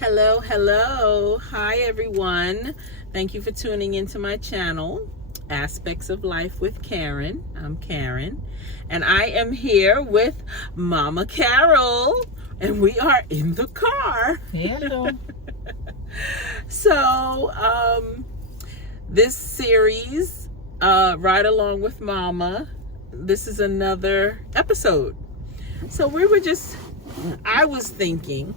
Hello, hello. Hi, everyone. Thank you for tuning into my channel, Aspects of Life with Karen. I'm Karen, and I am here with Momma Carol, and we are in the car. Hello. So, this series, Ride Along with Mama, this is another episode. So I was thinking,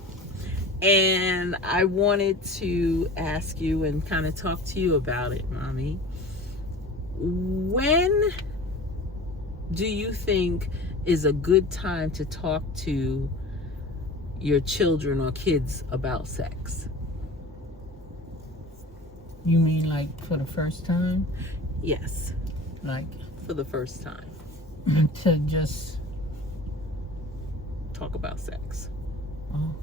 and I wanted to ask you and kind of talk to you about it, Mommy. When do you think is a good time to talk to your children or kids about sex? You mean like for the first time? Yes, Like for the first time. to just Talk about sex. oh,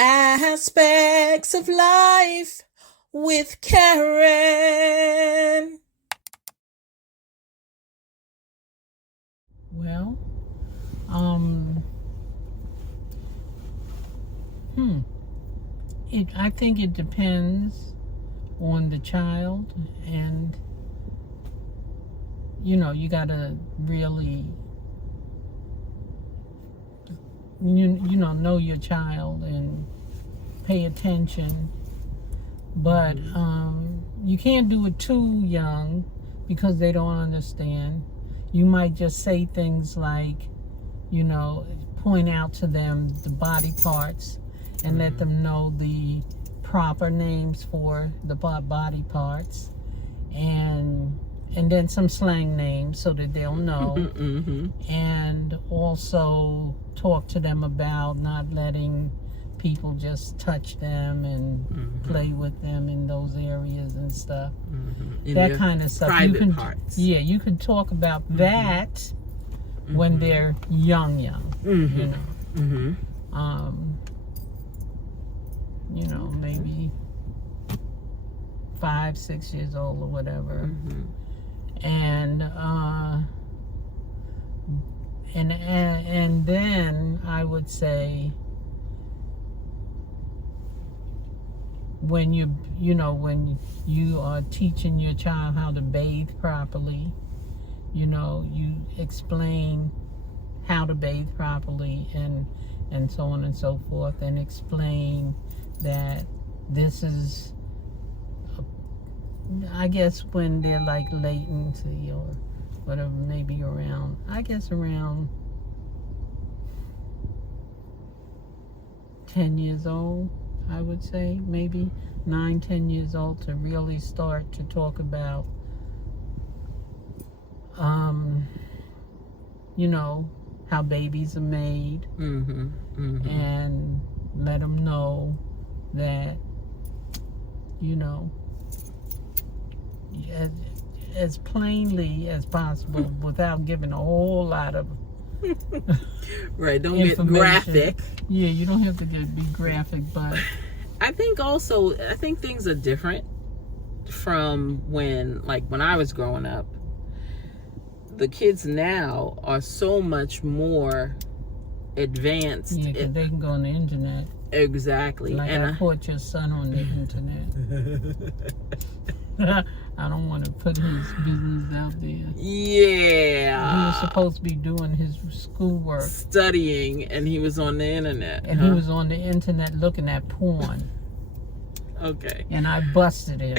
Aspects of Life with Karen. well, I think it depends on the child, and you gotta really know your child and pay attention, but you can't do it too young because they don't understand. You might just say things like, point out to them the body parts and let them know the proper names for the body parts, and then some slang names so that they'll know. And also talk to them about not letting people just touch them and play with them in those areas and stuff. That kind of stuff. Private parts. Yeah, you can talk about that when they're young. Maybe 5-6 years old or whatever. And then I would say when you are teaching your child how to bathe properly, you explain how to bathe properly and so on and so forth, and explain that this is, I guess, when they're like latency or whatever, maybe around 10 years old, I would say, maybe 9-10 years old, to really start to talk about how babies are made, and let them know that as plainly as possible, without giving a whole lot of Right, don't get graphic. Yeah, you don't have to be graphic, but I think things are different from when I was growing up. The kids now are so much more advanced. yeah, 'cause they can go on the internet. Exactly. Like, and I caught your son on the internet. I don't want to put his business out there. Yeah. He was supposed to be doing his schoolwork, Studying, and he was on the internet. and he was on the internet looking at porn, Okay. and I busted him,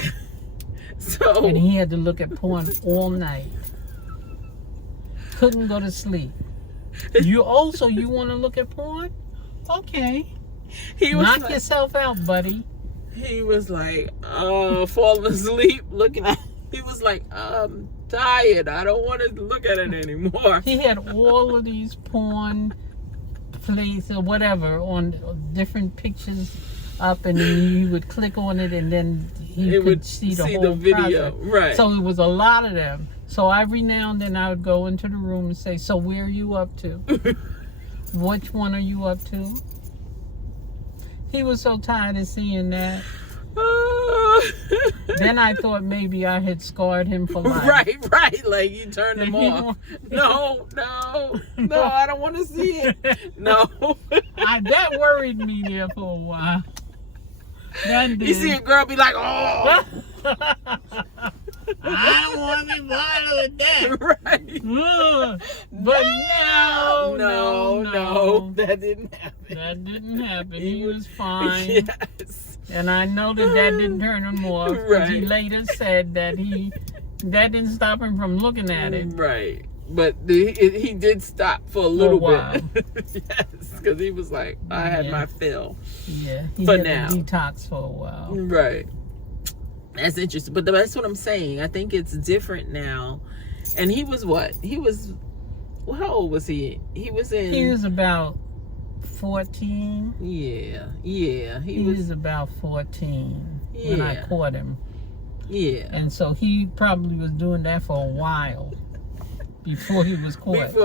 So and he had to look at porn all night. Couldn't go to sleep. You want to look at porn? Okay. he was Knock yourself out, buddy. He was like, falling asleep looking at. He was like, I'm tired. I don't want to look at it anymore. He had all of these porn plays or whatever on different pictures up, and then he would click on it, and then he could see the whole video. project. Right. So it was a lot of them. So every now and then I would go into the room and say, so where are you up to? Which one are you up to? He was so tired of seeing that. Then I thought maybe I had scarred him for life. Right. Like you turned him off. No, I don't want to see it. No. worried me there for a while. That You see a girl be like, oh. I don't want to be bothered with that. Right. But no. That didn't happen. That didn't happen. He was fine. Yes. And I know that didn't turn him off. Right. He later said that that didn't stop him from looking at it. Right. But he did stop for a little while. bit. Yes. Because he was like, I had my fill. Yeah. He For had now. to detox for a while. Right. That's interesting. But that's what I'm saying. I think it's different now. And he was what? Well, how old was he? He was about 14. Yeah. He was about 14 when I caught him. Yeah. And so he probably was doing that for a while before he was caught.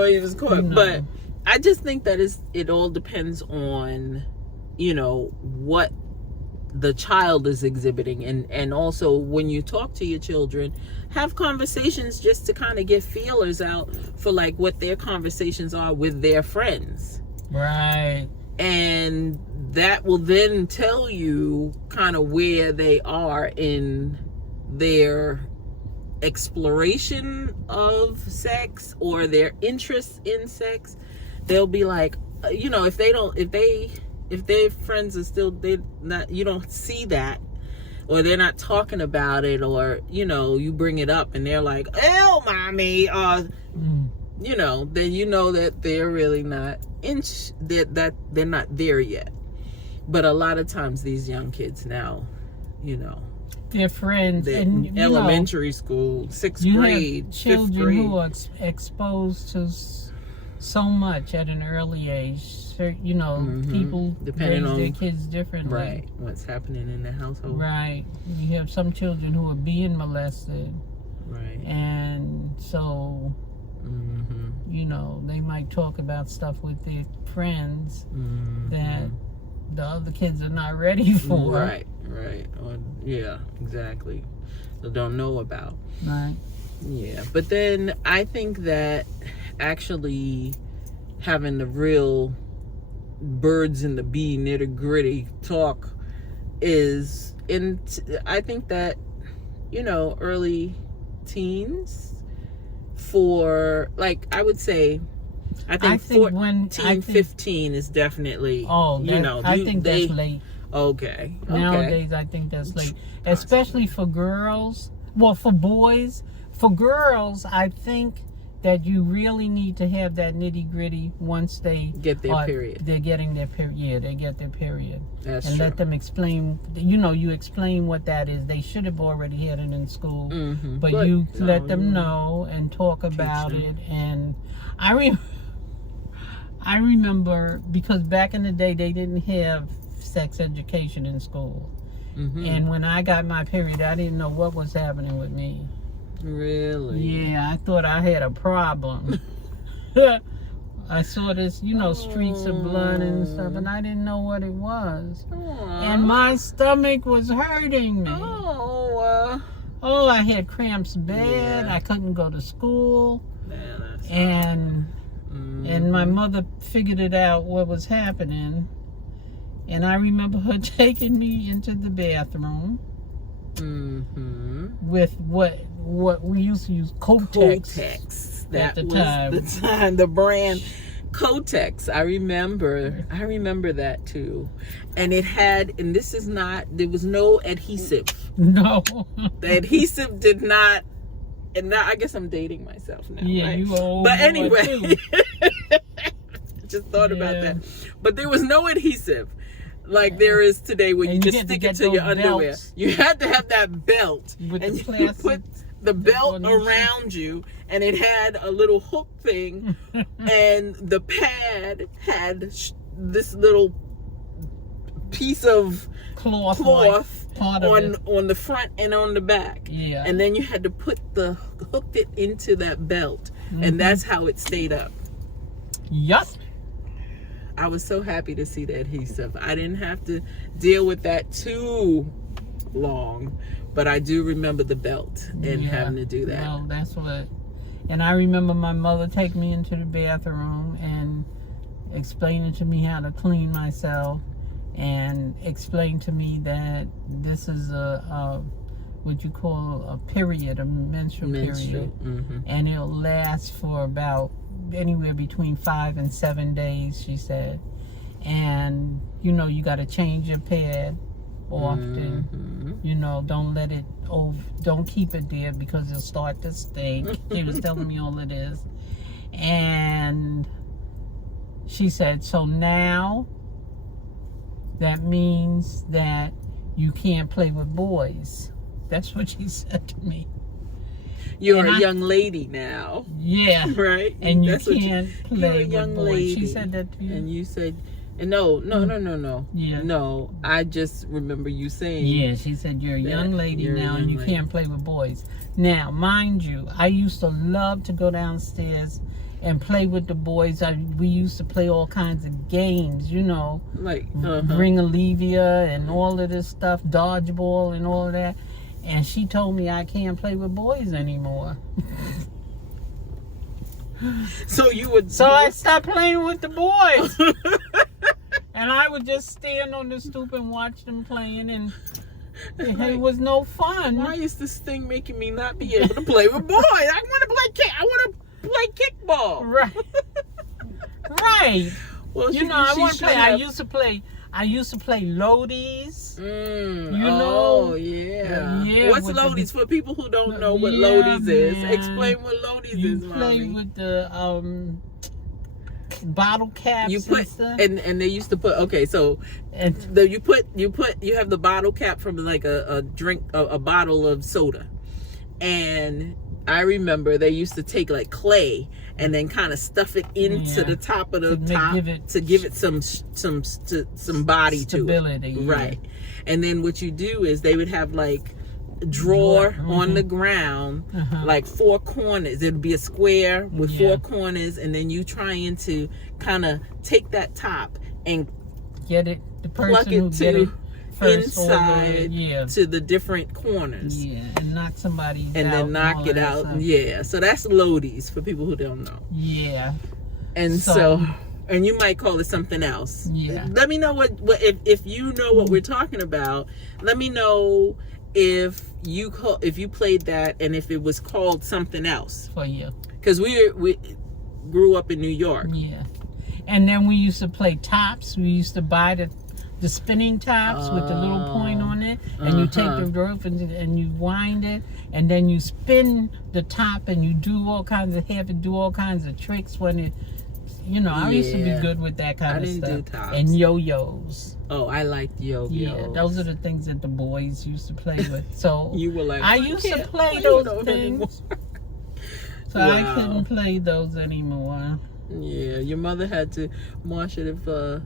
But I just think that it all depends on, what the child is exhibiting. And also when you talk to your children, have conversations just to kind of get feelers out for like what their conversations are with their friends. Right. And that will then tell you kind of where they are in their exploration of sex or their interest in sex. They'll be like, if their friends are still, you don't see that, or they're not talking about it, or you bring it up and they're like, "Oh, mommy," then you know that they're really not that they're not there yet. But a lot of times these young kids now, their friends in elementary school, 6th grade, 5th children grade, who are exposed to so much at an early age. People depending raise on their kids differently. Right, what's happening in the household. Right. You have some children who are being molested. Right. And so, they might talk about stuff with their friends that the other kids are not ready for. Right. Or, yeah, exactly. They don't know about. Right. Yeah. But then I think that actually having the real birds and the bee nitty gritty talk is I think that early teens, for like I would say I think 15 is definitely I think that's late. Okay. Nowadays I think that's late, especially for girls. Well, for boys, for girls I think that you really need to have that nitty gritty once they get their period. They're getting their period. Yeah, they get their period. That's and true. Let them explain. You explain what that is. They should have already had it in school, but you let them know and talk about it. And I remember because back in the day they didn't have sex education in school, and when I got my period, I didn't know what was happening with me. Really? Yeah, I thought I had a problem. I saw this, streaks of blood and stuff, and I didn't know what it was. Aww. And my stomach was hurting me. I had cramps bad. Yeah. I couldn't go to school. Yeah, And my mother figured it out what was happening. And I remember her taking me into the bathroom with what we used to use, Kotex. That at the was time. the brand Kotex. I remember that too. And it had, and there was no adhesive. No. The adhesive did not, and now I guess I'm dating myself now. Yeah, right? you old. But anyway, just thought about that. But there was no adhesive like there is today, where you just stick it to your underwear. Belts. You had to have that belt, With and the you plastic put the belt around you, and it had a little hook thing, and the pad had this little piece of cloth on the front and on the back. Yeah. And then you had to hook it into that belt, and that's how it stayed up. Yup. I was so happy to see the adhesive. I didn't have to deal with that too long, but I do remember the belt and having to do that. Well, that's what. And I remember my mother taking me into the bathroom, explaining to me how to clean myself, and explained to me that this is a what you call a period, a menstrual period, and it'll last for about anywhere between 5 and 7 days, she said. And you know, you got to change your pad often. You know, don't keep it there because it'll start to stink. She was telling me all of this. And she said, so now that means that you can't play with boys. That's what she said to me. You're a young lady now. Yeah. Right? And you can't play with boys. Lady. She said that to you. And you said, no. Yeah. No, I just remember you saying. Yeah, she said you're a young lady now and you can't play with boys. Now, mind you, I used to love to go downstairs and play with the boys. We used to play all kinds of games, you know, like Ring Olivia and all of this stuff, dodgeball and all of that. And she told me I can't play with boys anymore. So you would. So I stopped playing with the boys. And I would just stand on the stoop and watch them playing, and it was no fun. Why is this thing making me not be able to play with boys? I want to play kickball. Right. Right. Well, you know, I want to play. I used to play Lodies. You know. Oh yeah. Yeah. What's Lodies for people who don't know what Lodies is? Explain what Lodies is, You play Mommy. with the bottle caps. You put and stuff. and they used to put so you have the bottle cap from like a drink a bottle of soda, and I remember they used to take like clay and then kind of stuff it into the top of the top to give it some body stability, to it. Right. And then what you do is they would have like a drawer on the ground, like 4 corners. It'd be a square with 4 corners, and then you trying to kind of take that top and get it. The person plug who it get it first inside to the different corners. Yeah, and knock somebody and then knock it out. Stuff. Yeah, so that's Lodies for people who don't know. Yeah. And so and you might call it something else. Yeah. Let me know what if you know what we're talking about. Let me know if you played that and if it was called something else for you. Because we grew up in New York. Yeah. And then we used to play tops. We used to buy the spinning tops with the little point on it, and you take the rope and you wind it, and then you spin the top, and you do all kinds of tricks when it, you know. I used to be good with that kind of stuff. I didn't do tops. And yo-yos. Oh, I liked yo-yos. Yeah, those are the things that the boys used to play with. So you were like, I used to play those things. So I couldn't play those anymore. Yeah, your mother had to, Marsha,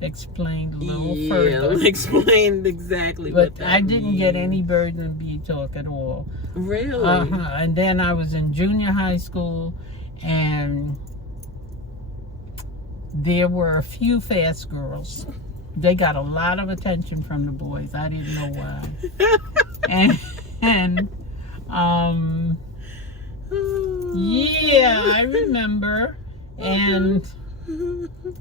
explained a little further. Yeah, explained exactly but what that I didn't means. get any Burden B talk at all. Really? And then I was in junior high school, and there were a few fast girls. They got a lot of attention from the boys. I didn't know why. and yeah, I remember. And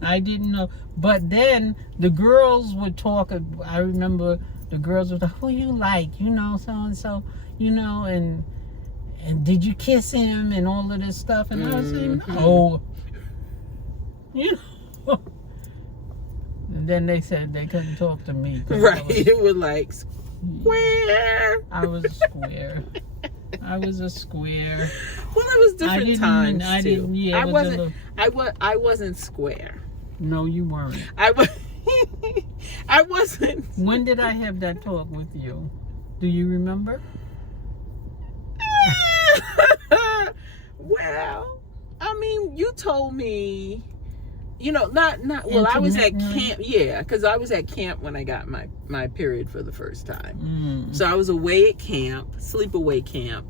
I didn't know. But then the girls would talk. I remember the girls would talk, who you like, you know, so-and-so, you know, and did you kiss him and all of this stuff? And I was saying, no. You know. And then they said they couldn't talk to me. Right. It was like, square. I was a square. I was a square. Well, it was different times too. Yeah, I wasn't square. No, you weren't. I wasn't. When did I have that talk with you? Do you remember? Well, I mean, you told me. You know, not. Well, I was at camp. Yeah, because I was at camp when I got my period for the first time. So I was away at camp, sleepaway camp,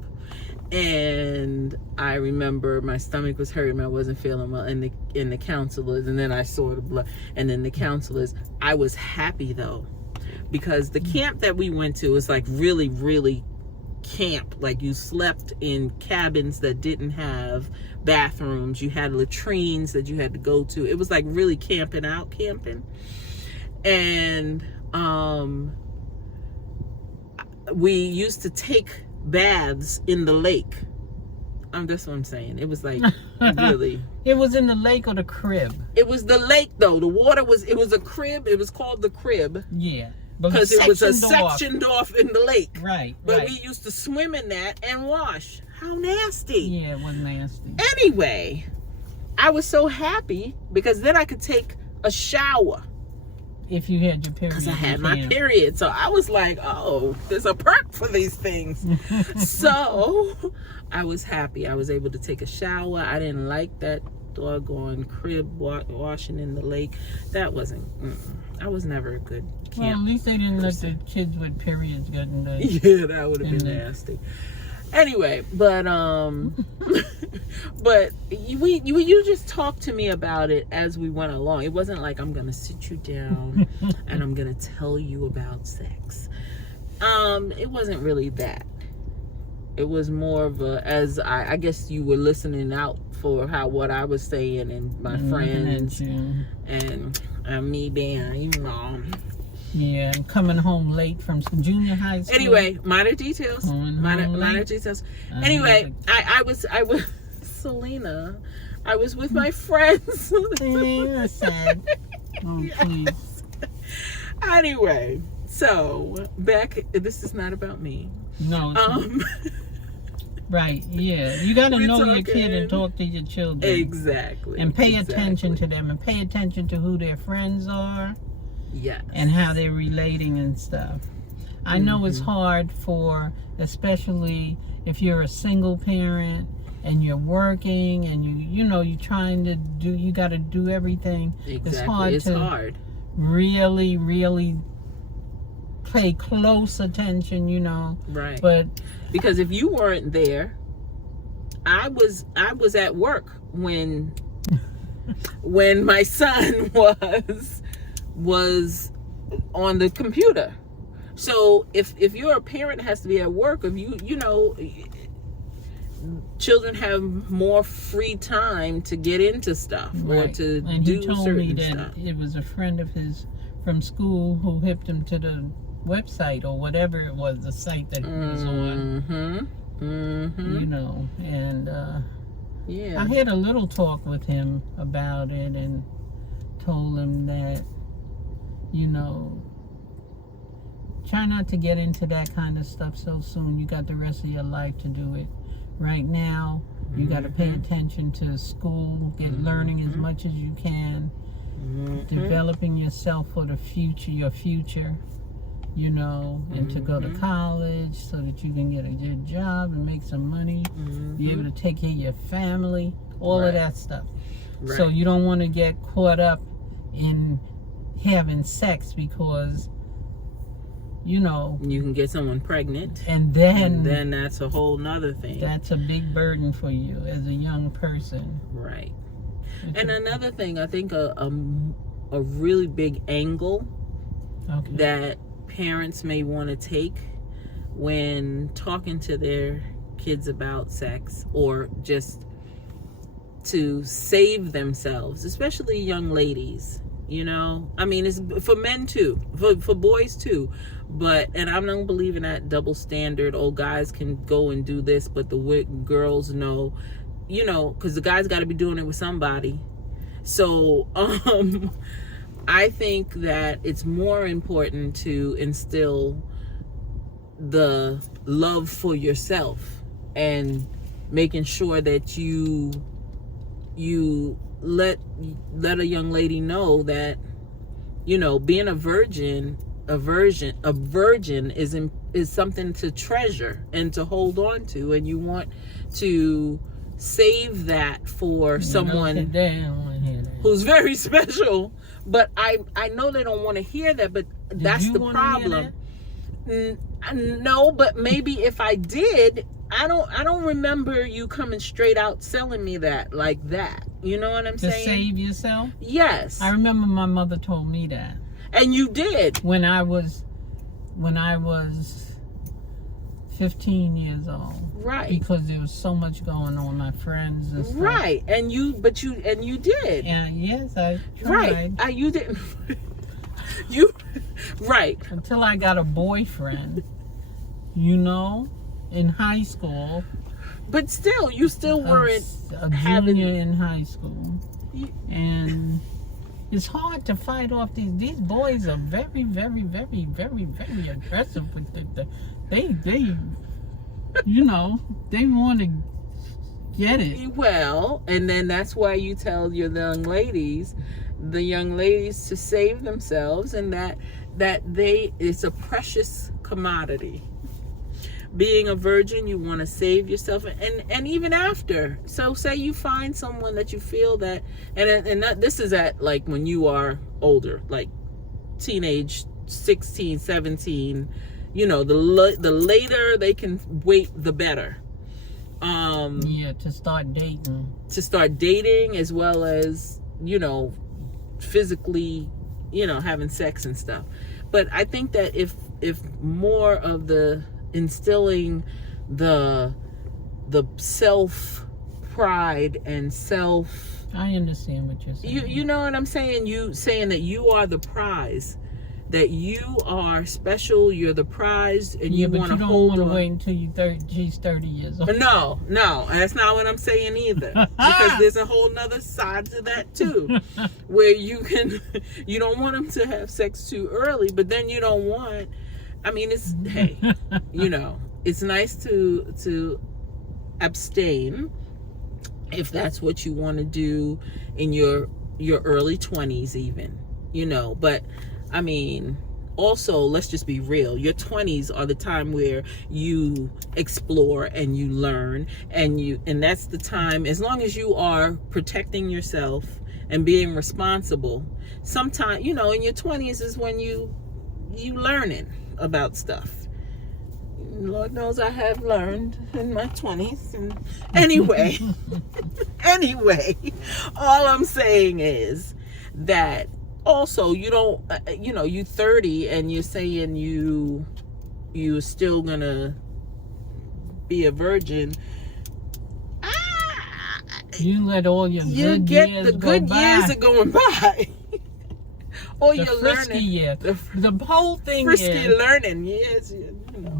and I remember my stomach was hurting. I wasn't feeling well, and the counselors, and then I saw the blood, and then the counselors. I was happy though, because the camp that we went to was like really, really camp. Like you slept in cabins that didn't have bathrooms. You had latrines that you had to go to. It was like really camping. And we used to take baths in the lake. That's what I'm saying. It was like really. It was in the lake or the crib? It was the lake though. The water was. It was a crib. It was called the crib. Yeah. Because it was sectioned off in the lake. Right. But we used to swim in that and wash. How nasty. Yeah, it was nasty. Anyway, I was so happy because then I could take a shower. If you had your period. Because I had my period. So I was like, oh, there's a perk for these things. So I was happy. I was able to take a shower. I didn't like that doggone crib washing in the lake. That wasn't, I was never a good camp. Well, at least they didn't let the kids with periods get in the... Yeah, that would have been nasty. Anyway, but but you just talked to me about it as we went along. It wasn't like I'm gonna sit you down and I'm gonna tell you about sex. It wasn't really that. It was more of a, as I guess you were listening out for what I was saying and my friends and me being, Yeah, I'm coming home late from junior high school. Anyway, minor details. Minor details. Anyway, I was Selena. I was with my friends. That's sad. Oh, please. Anyway, so back. This is not about me. No. Right. Yeah. You got to know your kid and talk to your children. Exactly. And pay attention to them and pay attention to who their friends are. Yes. And how they're relating and stuff. I know it's hard for, especially if you're a single parent and you're working and you're trying to do, you got to do everything. Exactly. It's hard. Really, really pay close attention, Right. But because if you weren't there, I was at work when my son was on the computer. So if you're a parent has to be at work, if children have more free time to get into stuff or to do certain stuff. And he told me that it was a friend of his from school who hipped him to the website or whatever it was, the site that he was on. And yeah, I had a little talk with him about it and told him that try not to get into that kind of stuff so soon. You got the rest of your life to do it. Right now, you got to pay attention to school, learning as much as you can, developing yourself for the future, your future, and to go to college so that you can get a good job and make some money, be able to take care of your family, all of that stuff. Right. So you don't want to get caught up in having sex because you can get someone pregnant and then that's a whole nother thing. That's a big burden for you as a young person, right? And another thing, I think a really big angle that parents may want to take when talking to their kids about sex or just to save themselves, especially young ladies. I mean, it's for men too, for boys too, and I don't believe in that double standard. Oh, guys can go and do this, but the girls know, because the guys got to be doing it with somebody. So, I think that it's more important to instill the love for yourself and making sure that you let a young lady know that being a virgin is something to treasure and to hold on to, and you want to save that for someone who's very special. But I know they don't want to hear that, but that's the problem. No, but maybe if I did, I don't remember you coming straight out selling me that like that. You know what I'm saying? To save yourself? Yes. I remember my mother told me that. And you did. When I was 15 years old. Right. Because there was so much going on, my friends and stuff. Right. And you did. And yes, I Right. tried. You didn't. You, right. Until I got a boyfriend, in high school. But still, you still weren't a junior in high school. And it's hard to fight off these boys are very, very, very, very, very aggressive with they they want to get it. Well, and then that's why you tell the young ladies to save themselves, and that it's a precious commodity. Being a virgin, you want to save yourself, and even after. So say you find someone that you feel that, and that, this is at like when you are older, like teenage, 16, 17, the later they can wait, the better. To start dating as well as, physically, having sex and stuff. But I think that if more of the instilling the self pride and self, I understand what you're saying. You know what I'm saying? You saying that you are the prize, that you are special, you're the prize, and you want to hold on. You don't want to wait until she's 30 years old. No, that's not what I'm saying either. Because there's a whole nother side to that too, where you don't want them to have sex too early, but then you don't want. I mean, it's hey, it's nice to abstain if that's what you want to do in your early 20s even, but I mean, also, let's just be real. Your 20s are the time where you explore and you learn, and that's the time, as long as you are protecting yourself and being responsible. Sometimes, in your 20s is when you learning about stuff. Lord knows I have learned in my 20s. And anyway, all I'm saying is that also you don't, you 30 and you're saying you're still gonna be a virgin. You let all your good years the good years are going by. Or you're learning. Year. The whole thing frisky is learning. Yes,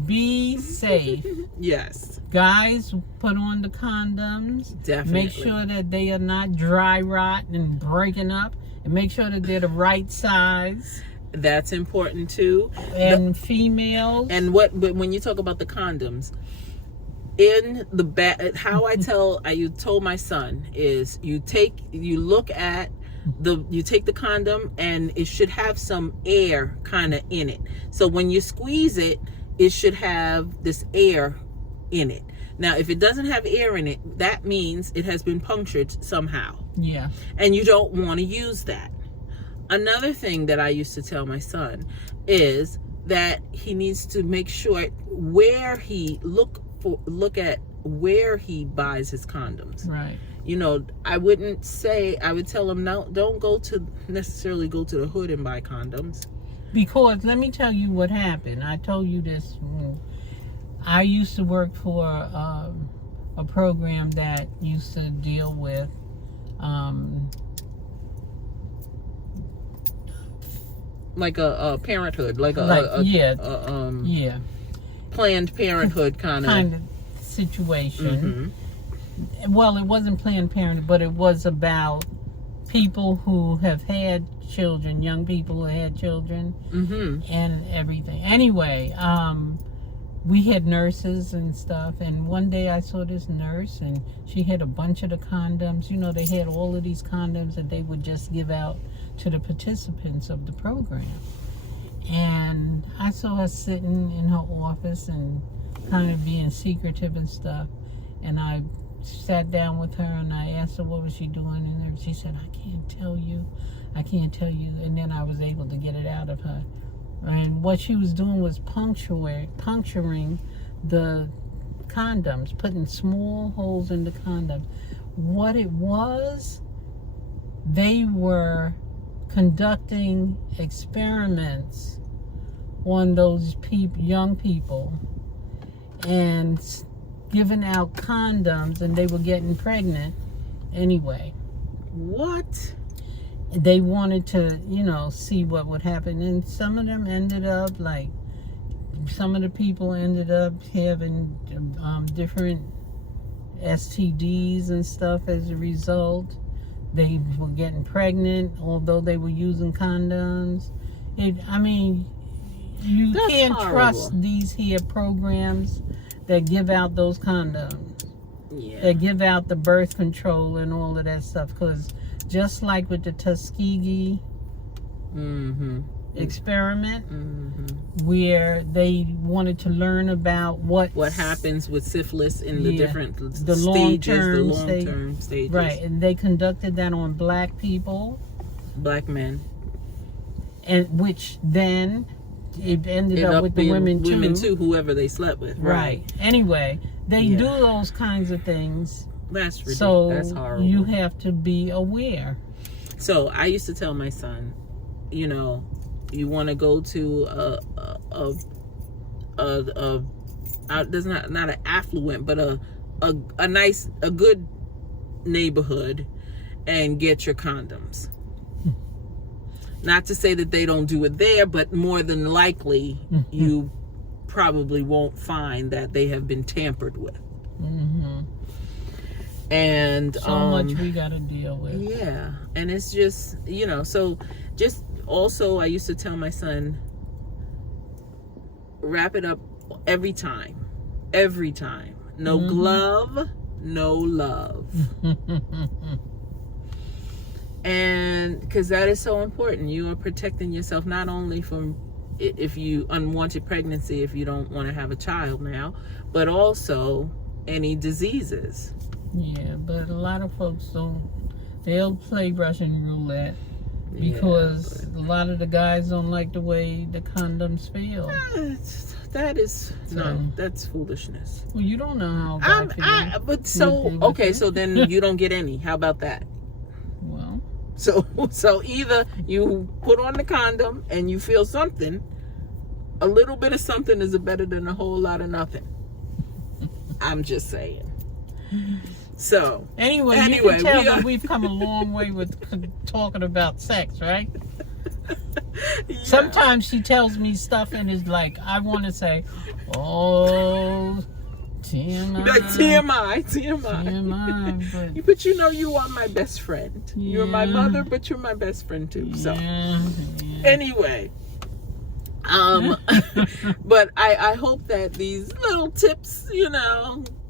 be safe. Yes. Guys, put on the condoms. Definitely. Make sure that they are not dry rot and breaking up, and make sure that they're the right size. That's important too. And females. And when you talk about the condoms, in the back, how I told my son is you take the condom and it should have some air kind of in it. So when you squeeze it, it should have this air in it. Now, if it doesn't have air in it, that means it has been punctured somehow. Yeah. And you don't want to use that. Another thing that I used to tell my son is that he needs to make sure where he look at where he buys his condoms. Right. I would tell him, no, don't necessarily go to the hood and buy condoms. Because let me tell you what happened. I told you this. I used to work for a program that used to deal with like a parenthood, Planned Parenthood kind of situation. Mm-hmm. Well, it wasn't Planned Parenthood, but it was about people who have had children, young people who had children, and everything. Anyway, we had nurses and stuff, and one day I saw this nurse, and she had a bunch of the condoms. They had all of these condoms that they would just give out to the participants of the program. And I saw her sitting in her office and kind of being secretive and stuff. And I sat down with her and I asked her what was she doing, and she said, I can't tell you. And then I was able to get it out of her. And what she was doing was puncturing the condoms, putting small holes in the condoms. What it was, they were conducting experiments on those young people, and giving out condoms, and they were getting pregnant anyway. What? They wanted to, see what would happen. And some of them ended up, some of the people ended up having different STDs and stuff as a result. They were getting pregnant, although they were using condoms. You That's can't horrible. trust these here programs that give out those condoms. Yeah. That give out the birth control and all of that stuff. Because just like with the Tuskegee experiment, where they wanted to learn about what happens with syphilis in the different the long-term stages. Right, and they conducted that on black people. Black men. And which then it ended up with the women too, whoever they slept with. Right. Anyway, they do those kinds of things. That's ridiculous. So that's horrible. you have to be aware. So I used to tell my son, you want to go to there's not an affluent, but a good neighborhood, and get your condoms. Not to say that they don't do it there, but more than likely, you probably won't find that they have been tampered with. And so much we got to deal with. Yeah, and it's just so just also I used to tell my son, wrap it up every time, no glove, no love. And because that is so important, you are protecting yourself not only from if you unwanted pregnancy, if you don't want to have a child now, but also any diseases. Yeah, but a lot of folks they'll play Russian roulette because a lot of the guys don't like the way the condoms feel. That's foolishness. Well, you don't know how guys feel. So then you don't get any. How about that? Well. So either you put on the condom and you feel something. A little bit of something is better than a whole lot of nothing. I'm just saying. So anyway, you can tell that we've come a long way with talking about sex, right? Yeah. Sometimes she tells me stuff and it's like I want to say, "Oh, TMI." TMI. But you are my best friend. Yeah. You're my mother, but you're my best friend too. So anyway, but I hope that these little tips,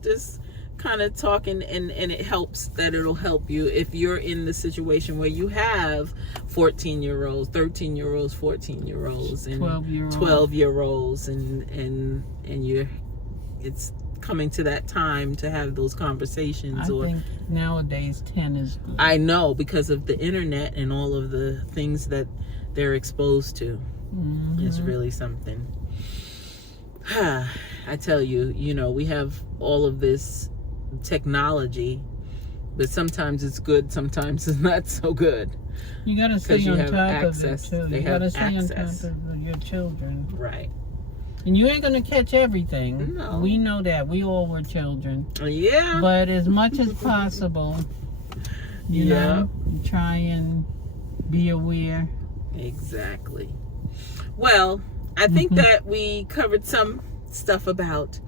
just kind of talking and it helps, that it'll help you if you're in the situation where you have 14-year-olds, 13-year-olds, 14-year-olds, and 12-year-olds, and it's coming to that time to have those conversations. I think nowadays 10 is good. I know, because of the internet and all of the things that they're exposed to. It's really something. I tell you, we have all of this technology, but sometimes it's good, sometimes it's not so good. You gotta stay on top of it too. You gotta stay on top of your children. Right. And you ain't gonna catch everything. No. We know that. We all were children. Yeah. But as much as possible, you know, try and be aware. Exactly. Well, I think that we covered some stuff about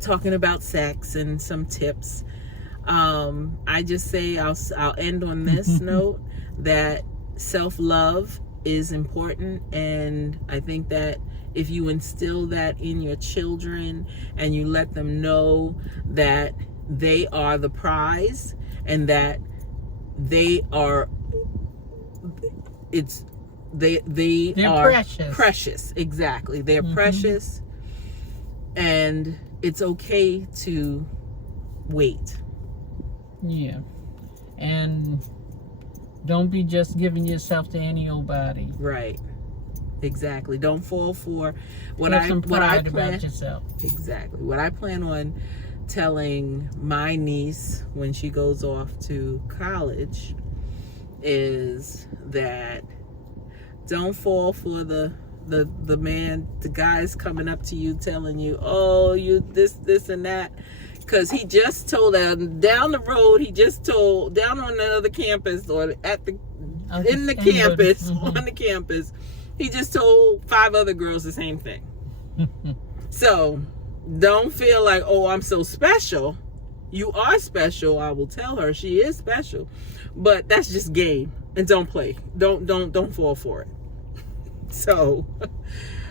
talking about sex and some tips. I just say I'll end on this note that self-love is important, and I think that if you instill that in your children and you let them know that they are the prize and that they are precious. Exactly. They're precious, and it's okay to wait. Yeah. And don't be just giving yourself to any old body. Right. Exactly. Don't fall for what Have I some what pride I plan about yourself. Exactly. What I plan on telling my niece when she goes off to college is that don't fall for the the guy's coming up to you telling you, oh, you this and that, because he just told them down the road, he just told down on another campus or at the in the campus on the campus, he just told 5 other girls the same thing. So don't feel like, oh, I'm so special. You are special. I will tell her she is special, but that's just game, and don't play. Don't fall for it. So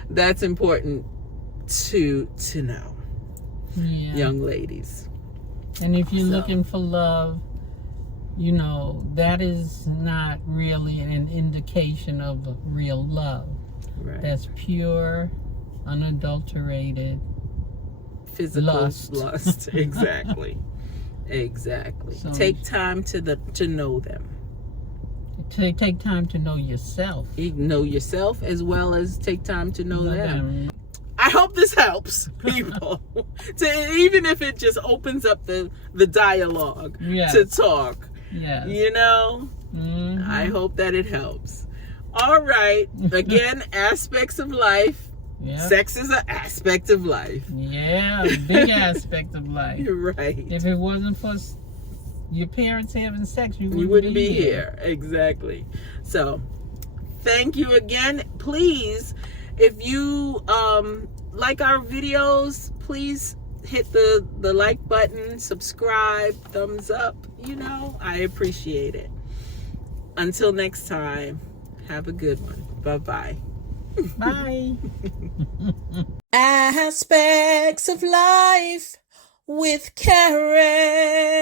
that's important to know, young ladies. And if you're looking for love, you know, that is not really an indication of real love. Right. That's pure, unadulterated Physical lust. Exactly. So take time to know them. Take time to know yourself. You know yourself as well as take time to know them. I hope this helps people. Even if it just opens up the dialogue to talk. Yes. You know? Mm-hmm. I hope that it helps. All right. Again, aspects of life. Yep. Sex is an aspect of life. Yeah, big aspect of life. You're right. If it wasn't for your parents having sex, you wouldn't be here. Exactly. So, thank you again. Please, if you like our videos, please hit the like button, subscribe, thumbs up. You know, I appreciate it. Until next time, have a good one. Bye-bye. Bye. Aspects of Life with Karen.